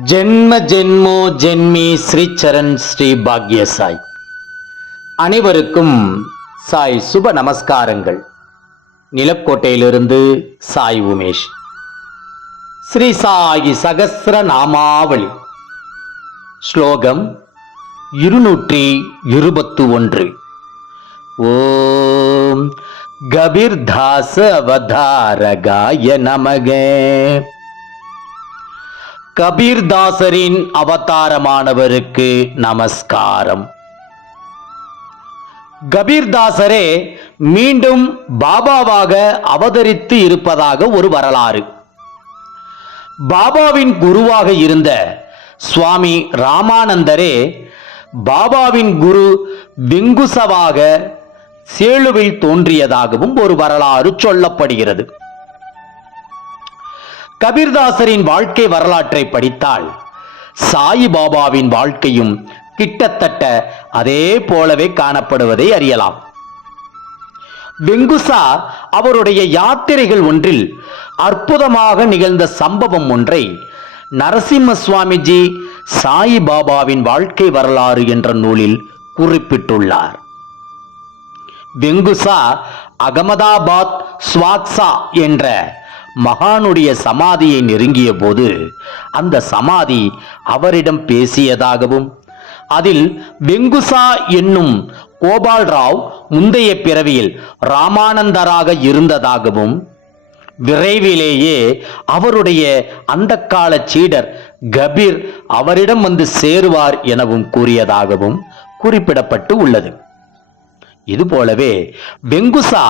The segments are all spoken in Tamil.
ஜென்ம ஜென்மோ ஜென்மி ஸ்ரீ சரண் ஸ்ரீ பாக்ய சாய் அனைவருக்கும் சாய் சுப நமஸ்காரங்கள். நிலக்கோட்டையிலிருந்து சாய் உமேஷ். ஸ்ரீ சாயி சகசிர நாமாவளி. ஸ்லோகம் இருநூற்றி இருபத்து ஒன்று. ஓம் கபிர்தாச அவதாரகாய நமகே. கபீர்தாசரின் அவதாரமானவருக்கு நமஸ்காரம். கபீர்தாசரே மீண்டும் பாபாவாக அவதரித்து இருப்பதாக ஒரு வரலாறு. பாபாவின் குருவாக இருந்த சுவாமி ராமானந்தரே பாபாவின் குரு வெங்குசவாக சேலுவில் தோன்றியதாகவும் ஒரு வரலாறு சொல்லப்படுகிறது. கபீர்தாசரின் வாழ்க்கை வரலாற்றை படித்தால் சாயி பாபாவின் வாழ்க்கையும் கிட்டத்தட்ட அதே போலவே காணப்படுவதை அறியலாம். வெங்குசா அவருடைய யாத்திரைகள் ஒன்றில் அற்புதமாக நிகழ்ந்த சம்பவம் ஒன்றை நரசிம்ம சுவாமிஜி சாயிபாபாவின் வாழ்க்கை வரலாறு என்ற நூலில் குறிப்பிட்டுள்ளார். வெங்குசா அகமதாபாத் ஸ்வாக்சா என்ற மகானுடைய சமாதியை நெருங்கிய போது அந்த சமாதி அவரிடம் பேசியதாகவும் அதில் வெங்குசா என்னும் கோபால் ராவ் முந்தைய பிறவியில் ராமானந்தராக இருந்ததாகவும் விரைவிலேயே அவருடைய அந்த கால சீடர் கபீர் அவரிடம் வந்து சேருவார் எனவும் கூறியதாகவும் குறிப்பிடப்பட்டு உள்ளது. இதுபோலவே வெங்குசா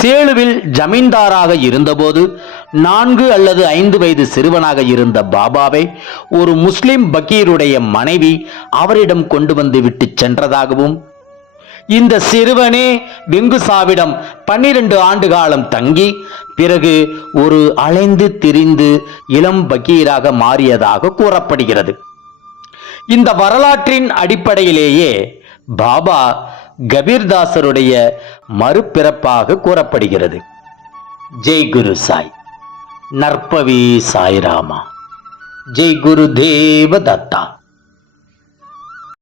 சேலுவில் ஜமீன்தாராக இருந்தபோது நான்கு அல்லது ஐந்து வயது சிறுவனாக இருந்த பாபாவை ஒரு முஸ்லிம் பக்கீருடைய மனைவி அவரிடம் கொண்டு வந்து விட்டு சென்றதாகவும் இந்த சிறுவனே வெங்குசாவிடம் பன்னிரண்டு ஆண்டு காலம் தங்கி பிறகு ஒரு அலைந்து திரிந்து இளம் பக்கீராக மாறியதாக கூறப்படுகிறது. இந்த வரலாற்றின் அடிப்படையிலேயே பாபா கபீர்தாசருடைய மறுபிறப்பாக கூறப்படுகிறது. ஜெய் குரு சாய் நற்பவி சாய்ராமா ஜெய் குரு தேவ தத்தா